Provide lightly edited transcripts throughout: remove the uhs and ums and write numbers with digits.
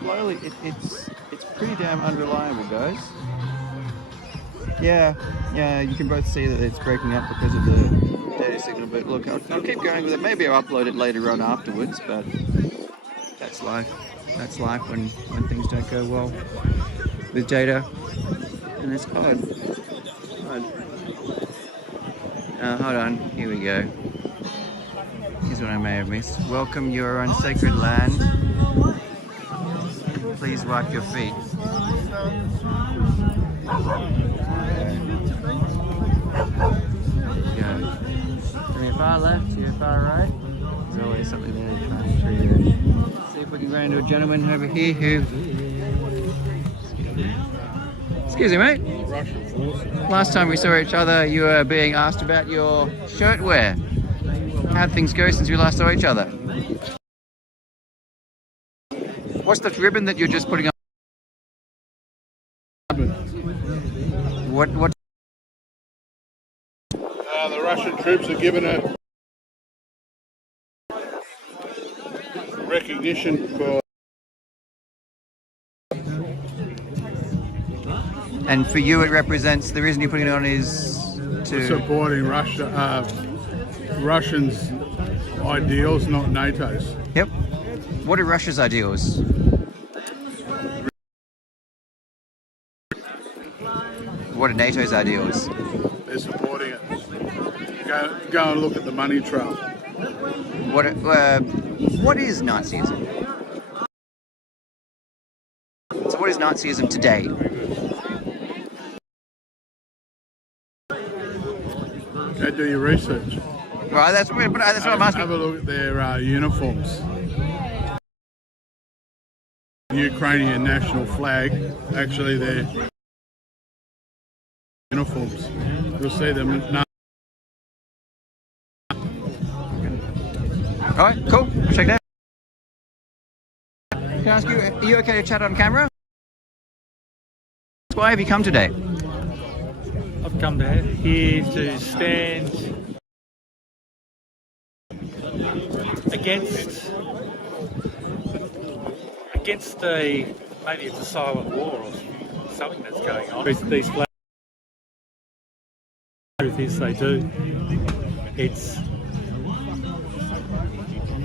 Slowly, it's pretty damn unreliable, guys. Yeah, you can both see that it's breaking up because of the data signal. But look, I'll keep going with it. Maybe I'll upload it later on afterwards. But that's life. That's life when things don't go well with data, and it's odd. Hold on. Here we go. Here's what I may have missed. Welcome, you're on sacred land. Please wipe your feet. Yeah. From your far left to your far right, there's always something there to try and treat. See if we can run into a gentleman over here who... Excuse me, mate. Last time we saw each other, you were being asked about your shirt wear. How'd things go since we last saw each other? What's the ribbon that you're just putting on? What? The Russian troops are given a recognition for... And for you, it represents, the reason you're putting it on is to... supporting Russians' ideals, not NATO's. Yep. What are Russia's ideals? What are NATO's ideals? They're supporting it. Go and look at the money trail. What is Nazism? So what is Nazism today? Go do your research. Right, that's what I'm asking. Have a look at their uniforms. The Ukrainian national flag, actually their uniforms. You'll see them now. Alright, cool. I'll check that out. Can I ask you, are you okay to chat on camera? Why have you come today? I've come here to stand against maybe it's a silent war or something that's going on. These flags, the truth is they do.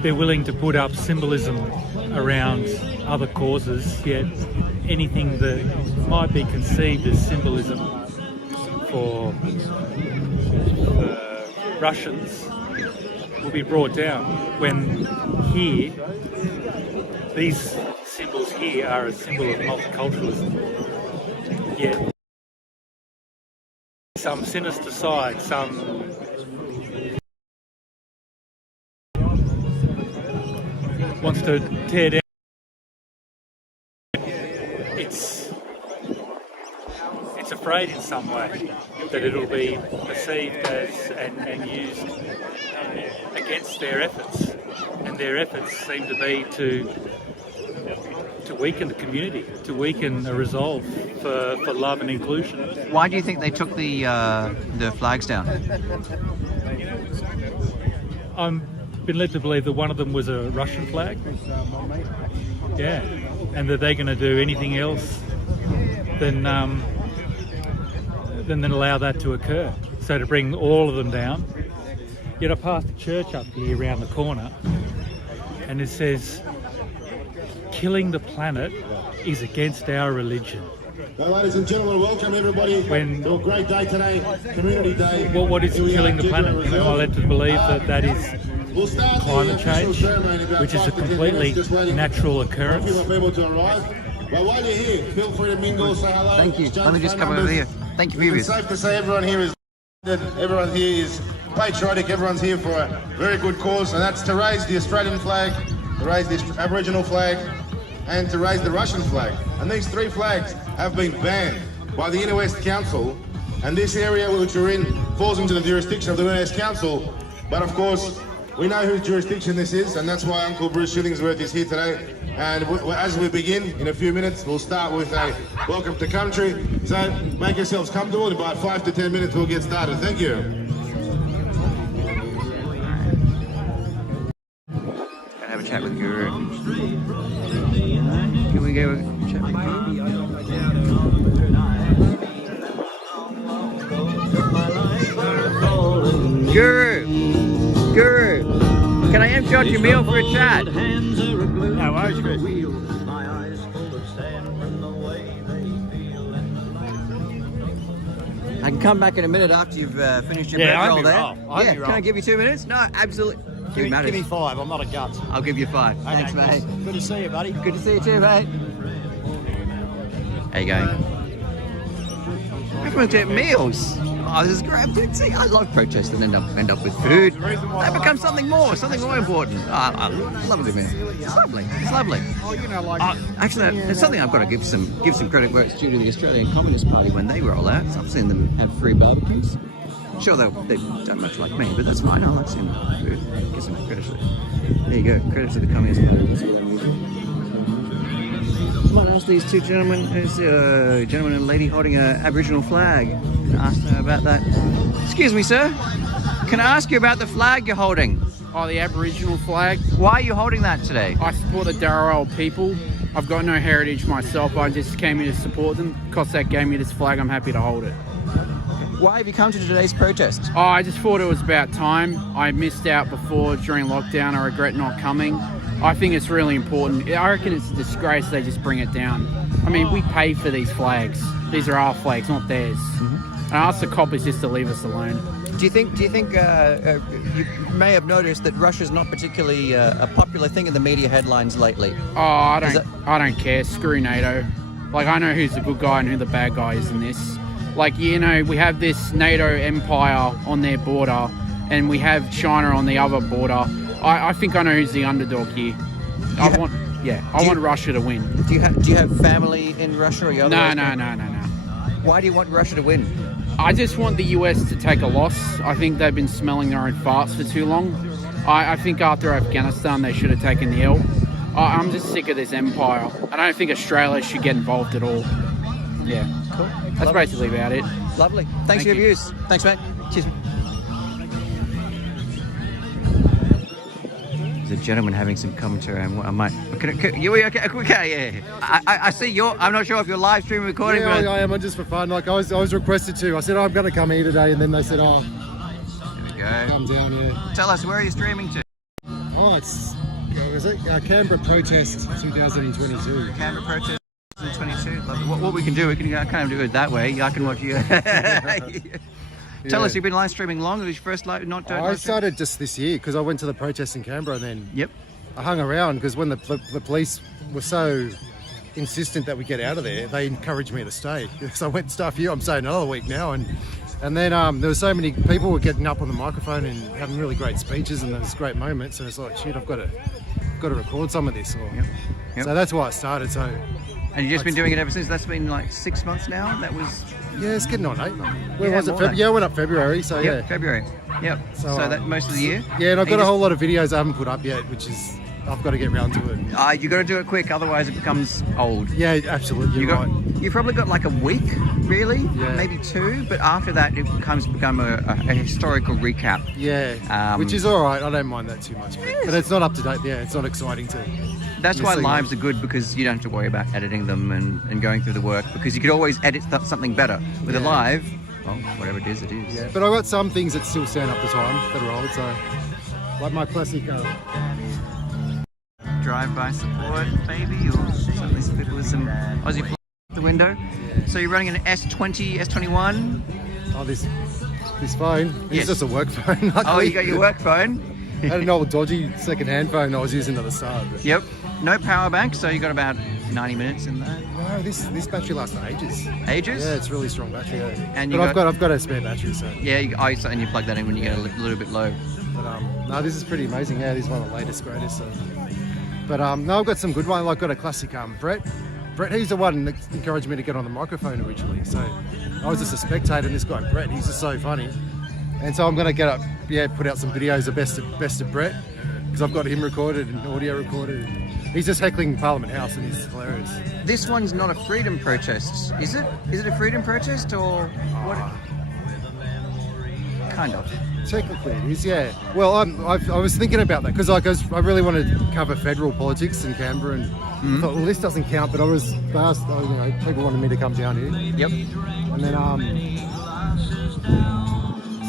They're willing to put up symbolism around other causes, yet anything that might be conceived as symbolism for Russians will be brought down, when here, these symbols here are a symbol of multiculturalism. Yet some sinister side, some wants to tear down. It's afraid in some way that it'll be perceived as and used against their efforts, and their efforts seem to be to weaken the community, to weaken a resolve for love and inclusion. Why do you think they took the flags down? I'm been led to believe that one of them was a Russian flag. Yeah, and that they're going to do anything else than allow that to occur. So to bring all of them down. Yet I passed a church up here around the corner, and it says, "Killing the planet is against our religion." Well, ladies and gentlemen, welcome everybody to a great day today, Community Day. What is killing the planet? Am I led to believe that is climate change, which is a completely natural occurrence? Well, while you're here, feel free to mingle, say hello. Thank you. Let me just come over here. Thank you for It's safe to say everyone here is patriotic. Everyone's here for a very good cause, and that's to raise the Australian flag, to raise the Aboriginal flag, and to raise the Russian flag. And these three flags have been banned by the Inner West Council, and this area which we're in falls into the jurisdiction of the Inner West Council. But of course, we know whose jurisdiction this is, and that's why Uncle Bruce Shillingsworth is here today. And as we begin in a few minutes, we'll start with a welcome to country. So make yourselves comfortable. In about 5 to 10 minutes, we'll get started. Thank you. Gonna have a chat with Guru. Can we we go chat with you? Guru, can I interrupt your meal for a chat? No worries, Chris. I can come back in a minute after you've finished your Yeah, bread I roll hope there. you're right. I hope Yeah, you're can I right. give you 2 minutes? No, absolutely. Give me 5. I'm not a gut. I'll give you 5. Thanks, Okay, mate. Good to see you, buddy. Good to see you too, mate. How you going? Everyone's at meals. Oh, this is great. See, I love protests and end up with food. That becomes something more important. Oh, I love it, man. It's lovely. It's lovely. Oh, you know, like Actually, there's something I've got to give some credit where it's due to the Australian Communist Party when they roll out. So I've seen them have free barbecues. Sure, they don't much like me, but that's fine. I like seeing food. Give some credit to it. There you go. Credit to the Communist Party. Let's see what I'm using. Might ask these two gentlemen. There's a gentleman and a lady holding an Aboriginal flag. Ask them about that. Excuse me, sir. Can I ask you about the flag you're holding? Oh, the Aboriginal flag. Why are you holding that today? I support the Jegorow people. I've got no heritage myself. I just came here to support them. Cossack gave me this flag. I'm happy to hold it. Why have you come to today's protest? Oh, I just thought it was about time. I missed out before during lockdown. I regret not coming. I think it's really important. I reckon it's a disgrace they just bring it down. I mean, we pay for these flags. These are our flags, not theirs. And I asked the coppers just to leave us alone. Do you think you may have noticed that Russia's not particularly a popular thing in the media headlines lately? Oh, I don't care. Screw NATO. Like, I know who's the good guy and who the bad guy is in this. Like, you know, we have this NATO empire on their border, and we have China on the other border. I think I know who's the underdog here. I want Russia to win. Do you have family in Russia or you No. Why do you want Russia to win? I just want the US to take a loss. I think they've been smelling their own farts for too long. I think after Afghanistan they should have taken the L. I'm just sick of this empire. I don't think Australia should get involved at all. Yeah, Cool. that's basically about it. Lovely. Thanks for your views. Thanks, mate. Cheers. There's a gentleman having some commentary on what I might. Okay, yeah. I see you're. I'm not sure if you're live streaming recording, Yeah, but I am. I'm just for fun. Like I was requested to. I said, I'm going to come here today, and then they said, oh, there we go. come down here. Tell us, where are you streaming to? Oh, it's what was it? Canberra protest 2022. Canberra protest 2022. What we can do, we can kind of do it that way. I can watch you. Tell us, you've been live streaming long. It was your first live, not. I started just this year because I went to the protest in Canberra, and then Yep. I hung around because when the police were so insistent that we get out of there, they encouraged me to stay. So I went and stuff here. I'm staying another week now, and then there were so many people were getting up on the microphone and having really great speeches, and there was great moments. And it's like, shit, I've got to record some of this. Yep. So that's why I started. So And you've just been doing it ever since. That's been like 6 months now. That was. yeah, it's getting on 8 months. When Yeah, was it? more than- Yeah, I went up February. So Yep, yeah. February. Yep. So that most of the year. Yeah, and I've And you got a whole lot of videos I haven't put up yet, which is I've got to get round to it. You got to do it quick, otherwise it becomes old. Yeah, absolutely. You're right. You've probably got like a week, really, Yeah. maybe 2. But after that, it become a historical recap. Yeah, which is all right. I don't mind that too much, but it's not up to date. Yeah, it's not exciting to. That's why Missing lives are good, because you don't have to worry about editing them and going through the work, because you could always edit something better. With a live, well, whatever it is, it is. Yeah, but I've got some things that still stand up to time that are old. So, like my classic. Drive-by support, maybe, or something some people with some Aussie flag out the window. So you're running an S20, S21. Oh, this phone. Yes. It's just a work phone. Oh, Luckily. you got your work phone. I had an old dodgy second-hand phone I was using at the start. But Yep. No power bank, so you got about 90 minutes in that. no, this battery lasts for ages. Ages? Yeah, it's really strong battery. Yeah. And you but I've got a spare battery, so. Yeah, and you plug that in when you get a little bit low. But no, this is pretty amazing. Yeah, this is one of the latest, greatest. So. But no, I've got some good ones. I've got a classic Brett. Brett, he's the one that encouraged me to get on the microphone originally. So I was just a spectator, and this guy Brett, he's just so funny. And so I'm going to put out some videos of best of Brett, because I've got him recorded and audio recorded. He's just heckling Parliament House, and he's hilarious. This one's not a freedom protest, is it? Is it a freedom protest or what? Kind of. Technically it is, yeah. Well, I was thinking about that because I really wanted to cover federal politics in Canberra, and I thought, well, this doesn't count, but they asked, people wanted me to come down here. Yep. And then,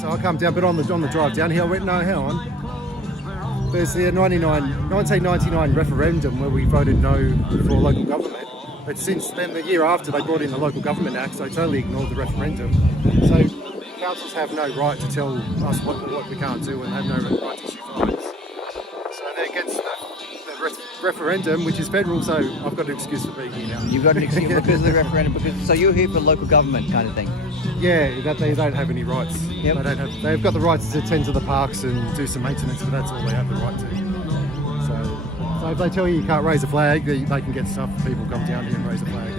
so I come down, but on the drive down here, I went, no, hang on. There's the 1999 referendum where we voted no for local government. But since then, the year after, they brought in the Local Government Act, so they totally ignored the referendum. So councils have no right to tell us what we can't do and have no right to issue fines. So they're against the referendum, which is federal, so I've got an excuse for being here now. You've got an excuse because of the referendum. So you're here for local government kind of thing. Yeah, that they don't have any rights. Yep. They've got the rights to tend to the parks and do some maintenance, but that's all they have the right to. So if they tell you can't raise a flag, they can get stuff. People come down here and raise a flag.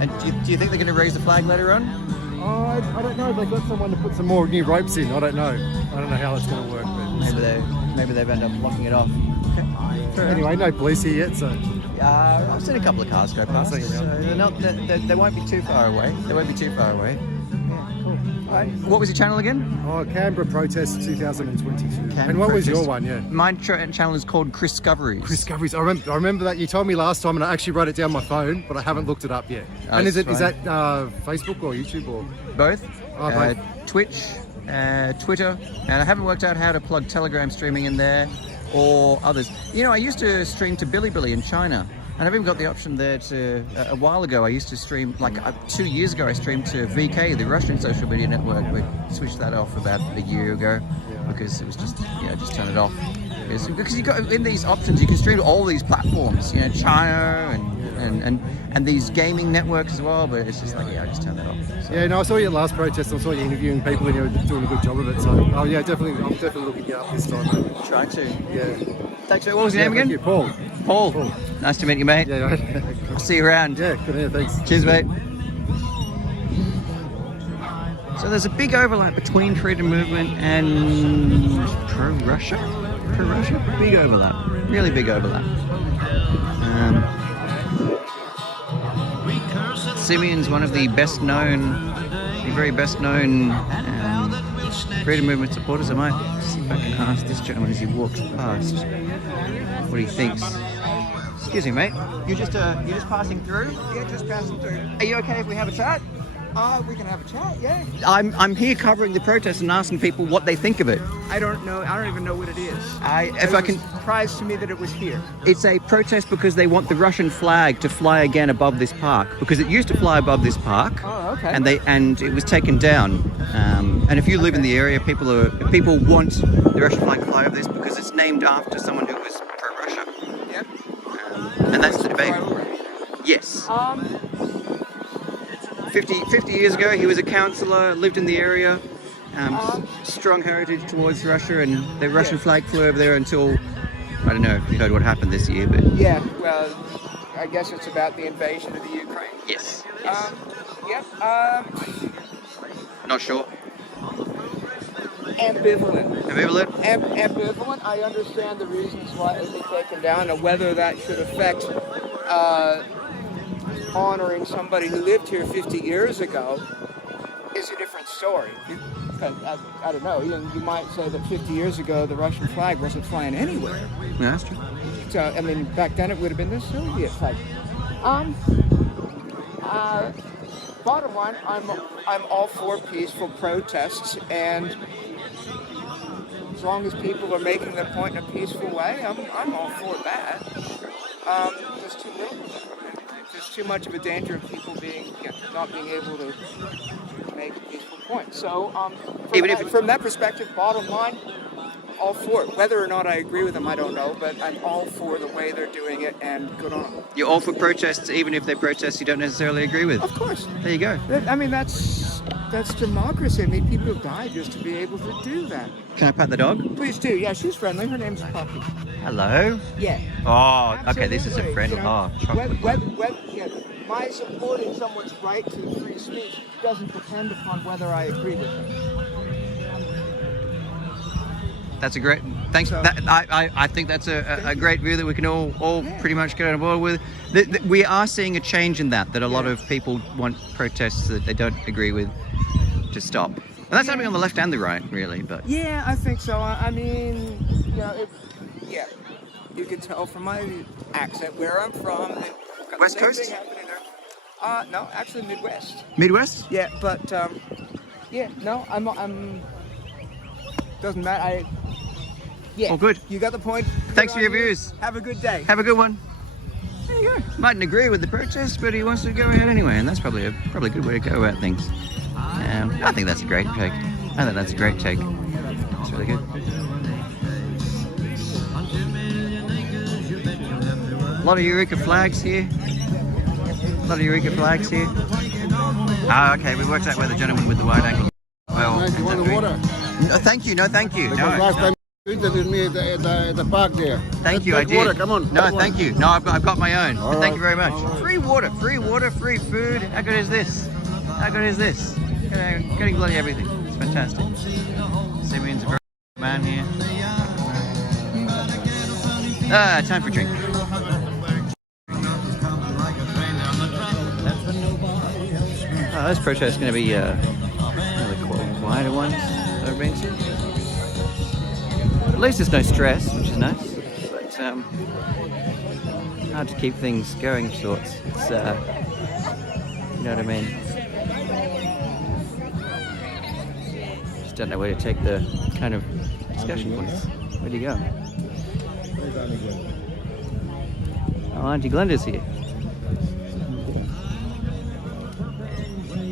And do you think they're going to raise the flag later on? I don't know. They've got someone to put some more new ropes in. I don't know how it's going to work. But Maybe they've ended up blocking it off. Okay. Anyway, no police here yet, so. I've seen a couple of cars go past, so they won't be too far away. Yeah, cool. What was your channel again? Oh, Canberra Protest 2022. And what was your one? Yeah. My channel is called Chris Discoveries. Chris Discoveries. I remember that you told me last time, and I actually wrote it down on my phone, but I haven't looked it up yet. And is that Facebook or YouTube or both? Both. Twitch, Twitter, and I haven't worked out how to plug Telegram streaming in there or others. You know, I used to stream to Bilibili in China. And I've even got the option there to, a while ago I used to stream, 2 years ago I streamed to VK, the Russian social media network. We switched that off about a year ago because it was just turn it off. Because you got, in these options, you can stream to all these platforms, China and these gaming networks as well, but it's just I just turn that off. So. Yeah, no, I saw you at last protest, I saw you interviewing people and you were doing a good job of it, so, I'm definitely looking you up this time, mate. Try to. Yeah. Thanks, what was your name again? Thank you, Paul. Nice to meet you, mate. Yeah, right. I'll see you around. Yeah, good here, thanks. Cheers, mate. So there's a big overlap between freedom movement and pro-Russia. Big overlap. Really big overlap. Simeon's one of the very best known freedom movement supporters. I might see if I can ask this gentleman as he walks past what he thinks. Excuse me, mate. You're just passing through? Yeah, just passing through. Are you okay if we have a chat? We can have a chat, yeah. I'm here covering the protest and asking people what they think of it. I don't know. I don't even know what it is. It was surprised to me that it was here. It's a protest because they want the Russian flag to fly again above this park because it used to fly above this park. Oh, okay. And it was taken down. And if you live in the area, people want the Russian flag to fly over this because it's named after someone who was pro-Russia. Yep. And that's the debate. Yes. 50 years ago, he was a councillor, lived in the area, strong heritage towards Russia, and the Russian flag flew over there until, I don't know if you heard what happened this year, but... Yeah, well, I guess it's about the invasion of the Ukraine. Yes. Yep. Not sure. Ambivalent. Ambivalent? I understand the reasons why it was taken down, and whether that should affect honoring somebody who lived here 50 years ago is a different story. I don't know. You might say that 50 years ago the Russian flag wasn't flying anywhere. Yeah, that's true. So I mean, back then it would have been the Soviet flag. Bottom line, I'm all for peaceful protests, and as long as people are making their point in a peaceful way, I'm all for that. There's too much of a danger of people not being able to make a peaceful point. So, from that perspective, bottom line, all for it. Whether or not I agree with them, I don't know, but I'm all for the way they're doing it, and good on them. You're all for protests, even if they're protests you don't necessarily agree with? Of course. There you go. I mean, that's democracy. I mean, people die just to be able to do that. Can I pat the dog? Please do. Yeah, she's friendly. Her name's Puppy. Hello? Yeah. Oh, Absolutely. okay, this is a friend. My supporting someone's right to free speech doesn't depend upon whether I agree with them. That's a great, thanks. So, I think that's a great view that we can all pretty much get on board with. We are seeing a change in that a lot of people want protests that they don't agree with to stop. And that's happening on the left and the right, really. But yeah, I think so. I mean, You can tell from my accent where I'm from. And got the West same Coast? thing happening there. No, actually Midwest. Midwest? Yeah, but yeah, no, I'm. Doesn't matter. Yeah. All good. You got the point. Thanks Good for your on you. views. Have a good day. Have a good one. There you go. Mightn't agree with the protest, but he wants to go ahead anyway, and that's probably a good way to go about things. I think that's a great take. I think that's a great take. It's really good. A lot of Eureka flags here. Ah, okay, we worked out where the gentleman with the wide angle. Well, Nice, you want the water? no, thank you. No, thank you. Because No. last time you interviewed me at the park there. Thank you, I Take did. water, come on. No, Take thank one. you. No, I've got my own. All Thank right. you very much. All right. Free water, free food. How good is this? Getting bloody everything. It's fantastic. Simeon's a very good man here. Time for a drink. This protest is going to be one of the quieter ones I've been to. At least there's no stress, which is nice. But hard to keep things going of sorts. It's you know what I mean. Just don't know where to take the kind of discussion points. Where do you go? Oh, Auntie Glenda's here.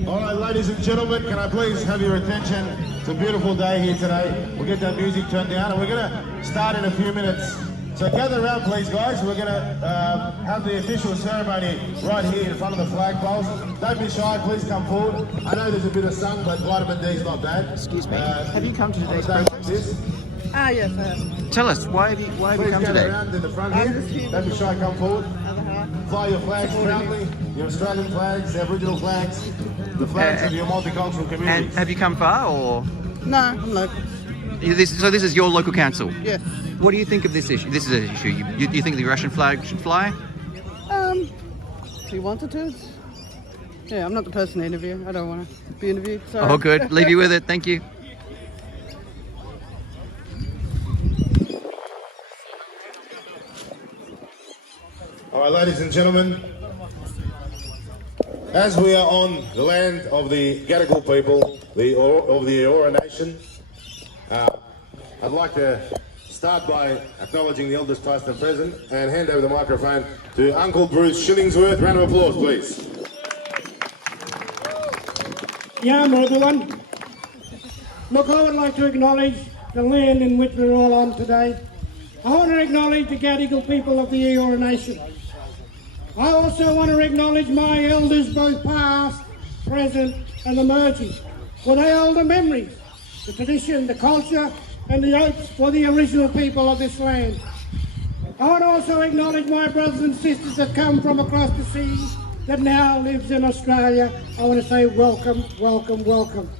All right, ladies and gentlemen, can I please have your attention? It's a beautiful day here today. We'll get that music turned down and we're going to start in a few minutes. So gather around, please, guys. We're going to have the official ceremony right here in front of the flagpoles. Don't be shy, please come forward. I know there's a bit of sun, but vitamin D is not bad. Excuse me. Have you come to today's on a day protest? like this, Yes, I have. Tell us, why have you please come gather today? around in the front here. Don't be shy, come forward. Fly your flags proudly, your Australian flags, the Aboriginal flags, the flags of your multicultural community. And have you come far, or No, I'm local. so this is your local council? Yes. What do you think of this issue? This is an issue. You think the Russian flag should fly? If you wanted to. Yeah, I'm not the person to interview. I don't want to be interviewed. Sorry. Oh, good. Leave you with it. Thank you. All right, ladies and gentlemen, as we are on the land of the Gadigal people, of the Eora Nation, I'd like to start by acknowledging the elders past and present and hand over the microphone to Uncle Bruce Shillingsworth. Round of applause, please. Yam everyone. Look, I would like to acknowledge the land in which we're all on today. I want to acknowledge the Gadigal people of the Eora Nation. I also want to acknowledge my elders, both past, present and emerging, for they hold the memories, the tradition, the culture and the oaths for the original people of this land. I want to also acknowledge my brothers and sisters that come from across the seas that now lives in Australia. I want to say welcome, welcome, welcome.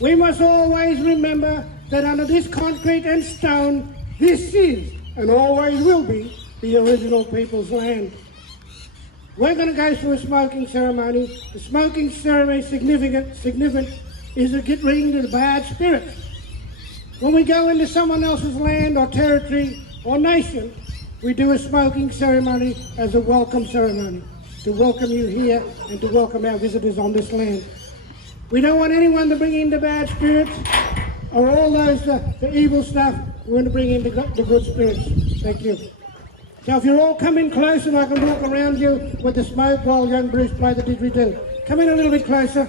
We must always remember that under this concrete and stone, this is and always will be the original people's land. We're going to go through a smoking ceremony. The smoking ceremony is significant is to get rid of the bad spirits. When we go into someone else's land or territory or nation, we do a smoking ceremony as a welcome ceremony to welcome you here and to welcome our visitors on this land. We don't want anyone to bring in the bad spirits or all those the evil stuff. We want to bring in the good spirits. Thank you. So if you're all coming close and I can walk around you with the smoke while young Bruce play the didgeridoo. Come in a little bit closer.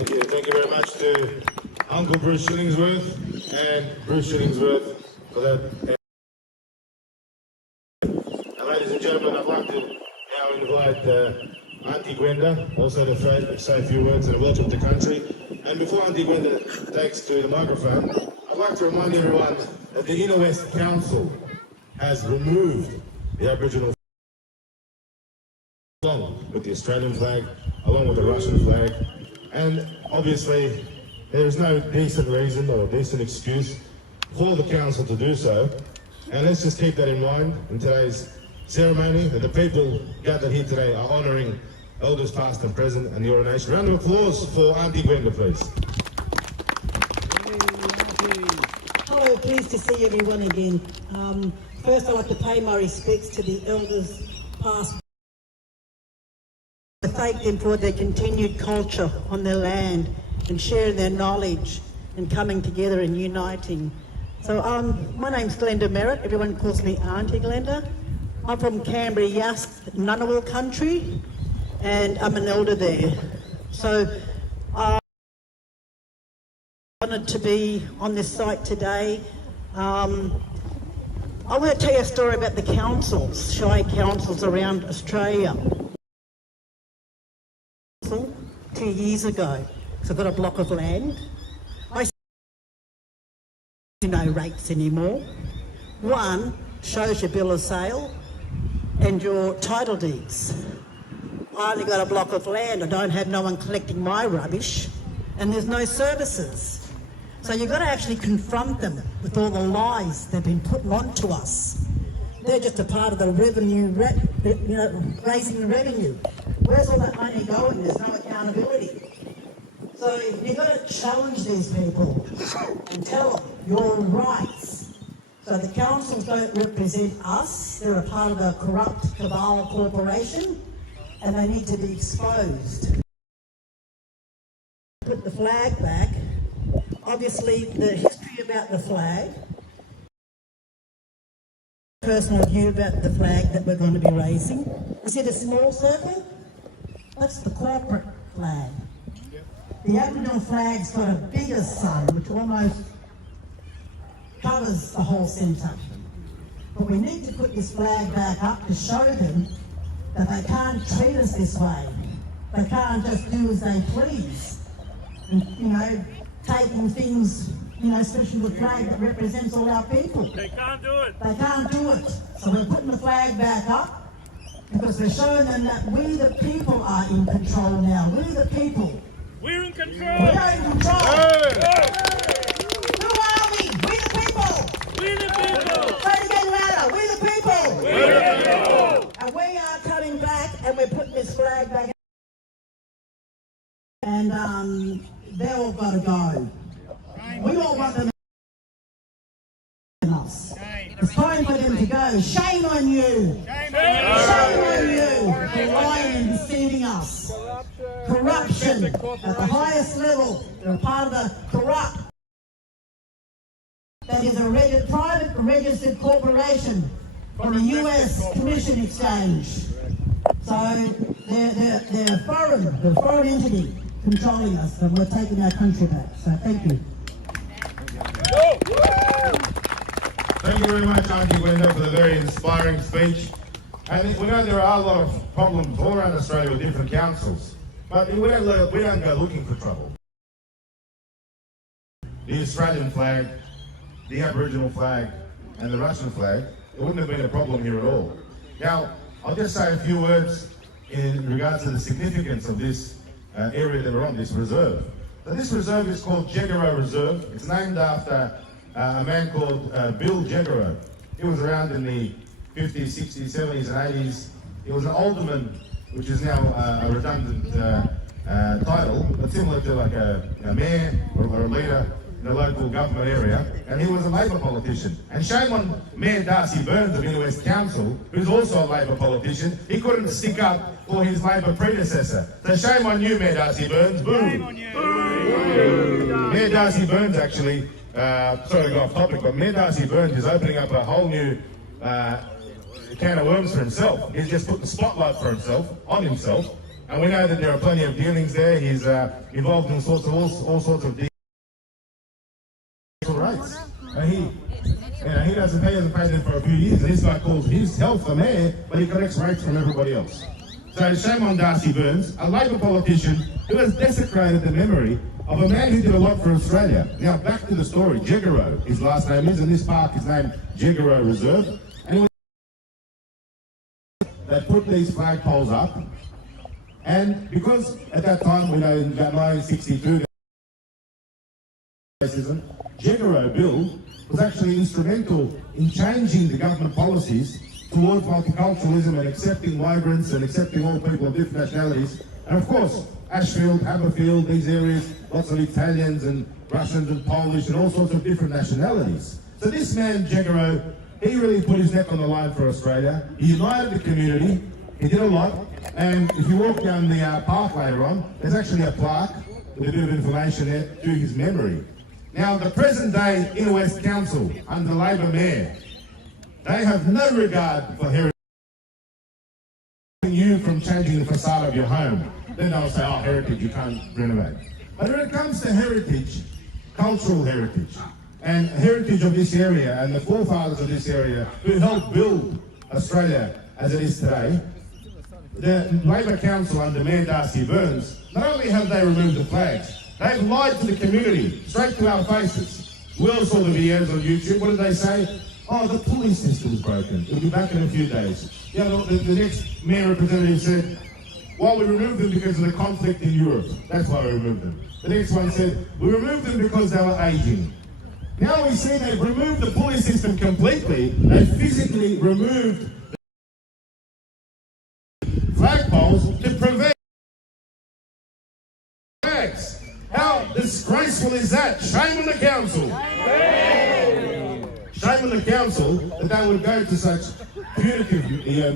Thank you very much to Uncle Bruce Shillingsworth and Bruce Shillingsworth for that. Ladies and gentlemen, I'd like to now invite Auntie Gwenda also to say a few words and welcome to country. And before Auntie Gwenda takes to the microphone, I'd like to remind everyone that the Inner West Council has removed the Aboriginal along with the Australian flag, along with the Russian flag. And obviously, there is no decent reason or decent excuse for the council to do so. And let's just keep that in mind in today's ceremony, that the people gathered here today are honouring elders past and present and your nation. Round of applause for Auntie Gwenda, please. Hello, pleased to see everyone again. First, I'd like to pay my respects to the elders past. I thank them for their continued culture on their land and sharing their knowledge and coming together and uniting. So my name's Glenda Merritt. Everyone calls me Auntie Glenda. I'm from Canberra, Yask, Ngunnawal country, and I'm an elder there. So I'm honoured to be on this site today. I want to tell you a story about the councils, Shire councils around Australia. 2 years ago, so I've got a block of land. I no rates anymore. One shows your bill of sale and your title deeds. I only got a block of land. I don't have no one collecting my rubbish, and there's no services. So you've got to actually confront them with all the lies they've been putting onto us. They're just a part of the revenue, raising the revenue. Where's all that money going? There's no accountability. So you've got to challenge these people and tell them your rights. So the councils don't represent us. They're a part of a corrupt cabal corporation, and they need to be exposed. Put the flag back. Obviously, the history about the flag, personal view about the flag that we're going to be raising. You see the small circle? That's the corporate flag. The Aboriginal flag's got a bigger sun, which almost covers the whole centre. But we need to put this flag back up to show them that they can't treat us this way. They can't just do as they please. And, taking things, especially the flag that represents all our people. They can't do it. They can't do it. So we're putting the flag back up because we're showing them that we the people are in control now. We the people. We're in control. We are in control. Hey. Who are we? We the people. We the people. Say it again louder. We the people. We the people. And we are coming back and we're putting this flag back. And they all got to go. We all want them in us. It's time for them to go. Shame on you. Shame on you for lying and deceiving us. Corruption at the highest level. They're a part of the corrupt. That is a private registered corporation from the US Commission Exchange. So they're a foreign entity controlling us, and we're taking our country back. So thank you. Thank you very much, Auntie Gwenda, for the very inspiring speech. And we know there are a lot of problems all around Australia with different councils, but we don't go looking for trouble. The Australian flag, the Aboriginal flag, and the Russian flag, it wouldn't have been a problem here at all. Now, I'll just say a few words in regards to the significance of this area that we're on, this reserve. So this reserve is called Jegorow Reserve. It's named after a man called Bill Jegorow. He was around in the 50s, 60s, 70s and 80s. He was an alderman, which is now a redundant title, but similar to like a mayor or a leader in the local government area, and he was a Labor politician. And shame on Mayor Darcy Burns of Inner West Council, who's also a Labor politician. He couldn't stick up for his Labor predecessor. So shame on you, Mayor Darcy Burns. Boom. Shame on you. Boom. Mayor Darcy Burns actually, sorry to go off topic, but Mayor Darcy Burns is opening up a whole new can of worms for himself. He's just put the spotlight for himself, on himself. And we know that there are plenty of dealings there. He's involved in all sorts of rights. And he hasn't paid them for a few years. And this guy calls himself the mayor, but he collects rates from everybody else. So shame on Darcy Burns, a Labor politician who has desecrated the memory of a man who did a lot for Australia. Now back to the story. Jegorow, his last name is, and this park is named Jegorow Reserve. And they put these flagpoles up, and because at that time, we know in about 1962, racism, Jegorow Bill was actually instrumental in changing the government policies towards multiculturalism and accepting migrants and accepting all people of different nationalities. And of course, Ashfield, Haberfield, these areas, lots of Italians and Russians and Polish and all sorts of different nationalities. So this man, Jegorow, he really put his neck on the line for Australia. He united the community. He did a lot. And if you walk down the park later on, there's actually a plaque with a bit of information there to his memory. Now, the present day Inner West Council, under Labor Mayor, they have no regard for heritage. You from changing the facade of your home. Then they'll say, oh, heritage, you can't renovate. But when it comes to heritage, cultural heritage, and heritage of this area and the forefathers of this area who helped build Australia as it is today, the Labor Council under Mayor Darcy Burns, not only have they removed the flags, they've lied to the community, straight to our faces. We all saw the videos on YouTube. What did they say? Oh, the police system's broken. It'll be back in a few days. Yeah, the next mayor representative said, well, we removed them because of the conflict in Europe. That's why we removed them. The next one said, we removed them because they were aging. Now we see they've removed the pulley system completely. They physically removed flagpoles to prevent flags. How disgraceful is that? Shame on the council. Shame on the council that they would go to such punitive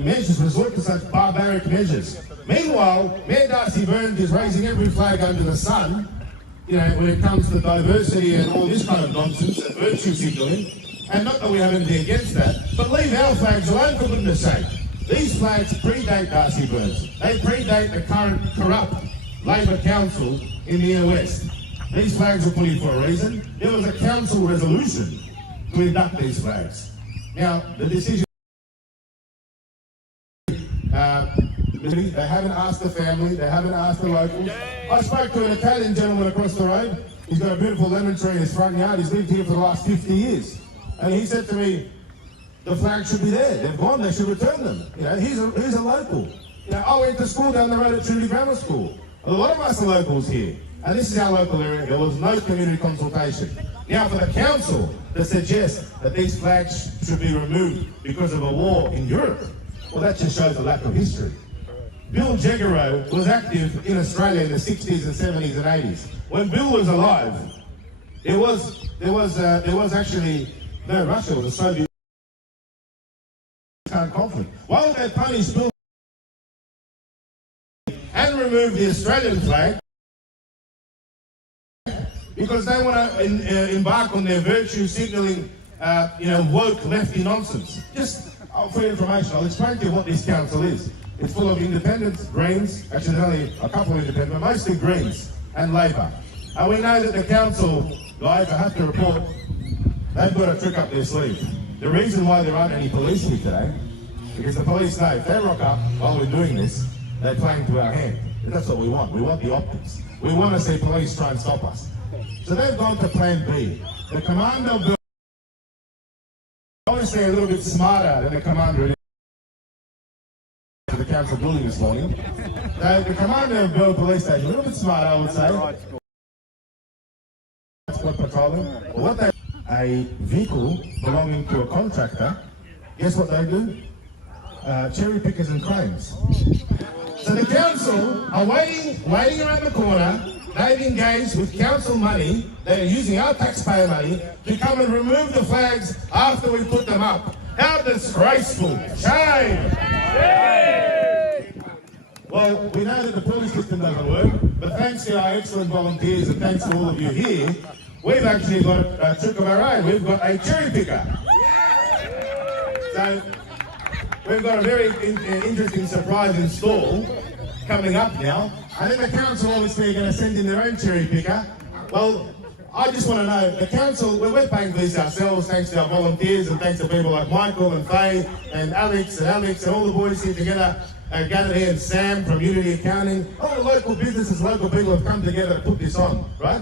measures, resort to such barbaric measures. Meanwhile, Mayor Darcy Burns is raising every flag under the sun, you know, when it comes to diversity and all this kind of nonsense and virtue signalling. And not that we have anything against that, but leave our flags alone, for goodness sake. These flags predate Darcy Burns. They predate the current corrupt Labor Council in the Inner West. These flags were put in for a reason. There was a council resolution to induct these flags. Now, the decision, they haven't asked the family, they haven't asked the locals. I spoke to an Italian gentleman across the road. He's got a beautiful lemon tree in his front yard. He's lived here for the last 50 years. And he said to me, the flag should be there. They've gone, they should return them. You know, he's a local. You know, I went to school down the road at Trinity Grammar School. A lot of us are locals here. And this is our local area. There was no community consultation. Now, for the council to suggest that these flags should be removed because of a war in Europe, well, that just shows a lack of history. Bill Jegorow was active in Australia in the 60s and 70s and 80s. When Bill was alive, there was actually no Russia, was a Soviet conflict. Why would they punish Bill and remove the Australian flag? Because they want to embark on their virtue signalling, woke lefty nonsense. Just for your information, I'll explain to you what this council is. It's full of independents, Greens, actually there's only a couple of independents, but mostly Greens and Labor. And we know that the council guys, I have to report, they've got a trick up their sleeve. The reason why there aren't any police here today, because the police know if they rock up while we're doing this, they're playing to our hand. And that's what we want. We want the optics. We want to see police try and stop us. So they've gone to plan B. The commander of the obviously a little bit smarter than the commander of the council building this morning. The commander of Bell Police Station, a little bit smarter, I would say. Squad patrolling. What they a vehicle belonging to a contractor, guess what they do? Cherry pickers and cranes. So the council are waiting around the corner they've engaged with council money, they're using our taxpayer money, to come and remove the flags after we put them up. How disgraceful! Shame! Well, we know that the police system doesn't work, but thanks to our excellent volunteers and thanks to all of you here, we've actually got a trick of our own. We've got a cherry picker. So, we've got a very interesting surprise in store coming up now. I think the council obviously are going to send in their own cherry picker. Well, I just want to know, the council, we're paying for this ourselves thanks to our volunteers and thanks to people like Michael and Faye and Alex and all the boys here together, gathered here, and Sam from Unity Accounting. All the local businesses, local people have come together to put this on, right?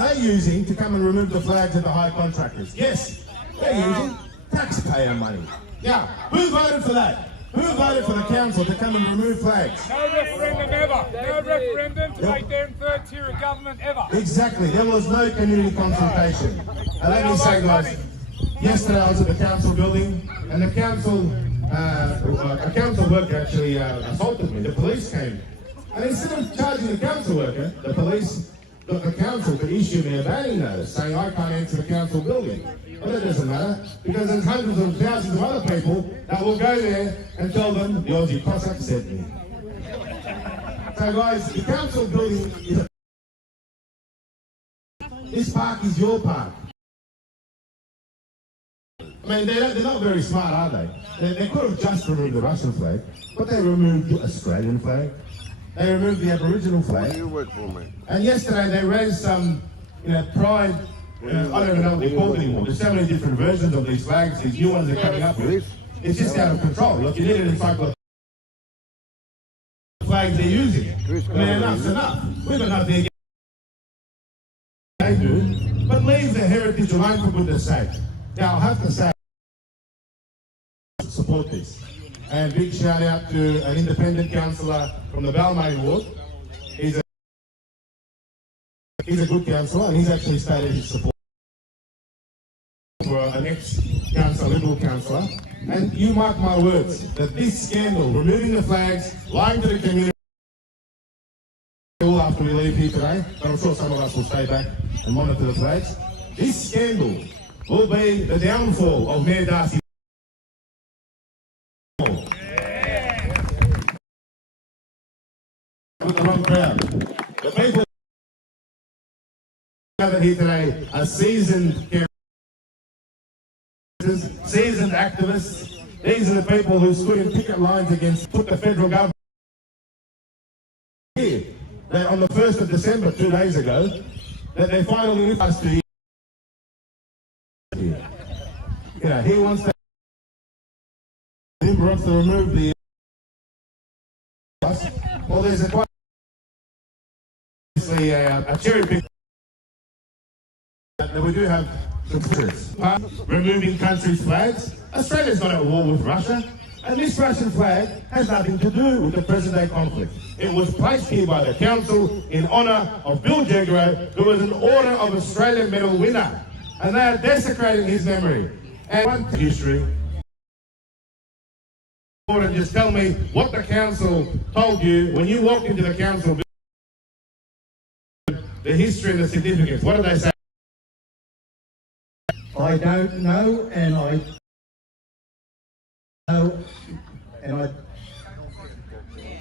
They're using to come and remove the flags of the high contractors. Yes, they're using taxpayer money. Now, who voted for that? Who voted for the council to come and remove flags? No referendum ever. No referendum to make them third tier of government ever. Exactly. There was no community consultation. And let me say, guys, yesterday I was at the council building, and the council, a council worker actually assaulted me. The police came, and instead of charging the council worker, the police got the council to issue me a banning notice saying I can't enter the council building. Well, that doesn't matter, because there's hundreds of thousands of other people that will go there and tell them the Aussie Cossack sent me. So guys, the council building is this park is your park. I mean, they're not very smart, are they? They could have just removed the Russian flag, but they removed the Australian flag. They removed the Aboriginal flag. You work for me. And yesterday they raised some, pride. I don't even know what they're called anymore. There's so many different versions of these flags. These new ones are coming up with. It's just out of control. Look, you need an encyclopedia. Flags they're using. I mean, enough's enough. We've got nothing against they do, but leave the heritage alone for goodness sake. Now, I have to say, support this. And big shout out to an independent councillor from the Balmain ward. He's a good councillor, and he's actually stated his support for an ex-councillor, Liberal councillor. And you mark my words, that this scandal, removing the flags, lying to the community, all after we leave here today, but I'm sure some of us will stay back and monitor the flags. This scandal will be the downfall of Mayor Darcy. With the wrong crowd. The people gathered here today are seasoned activists. These are the people who stood in picket lines against put the federal government here. That on the 1st of December, 2 days ago, that they finally lit us to here. He wants to remove the well, there's a cherry pick that we do have some pictures. Removing countries' flags. Australia's not at war with Russia, and this Russian flag has nothing to do with the present-day conflict. It was placed here by the council in honour of Bill Jegorow, who was an Order of Australia Medal winner, and they are desecrating his memory. And one history. And just tell me what the council told you when you walked into the council building, the history and the significance. What did they say? I don't know, and I know, and I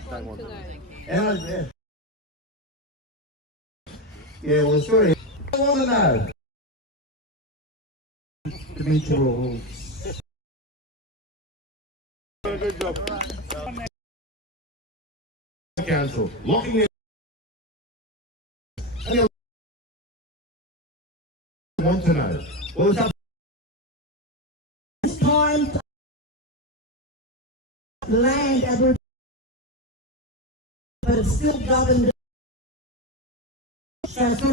don't want to know. Yeah, well, sorry. I want to know. To meet your rules. Good job. Council locking it. And I want to know. Well, it's up. It's time to land Aboriginal, but it's still governed. So it's not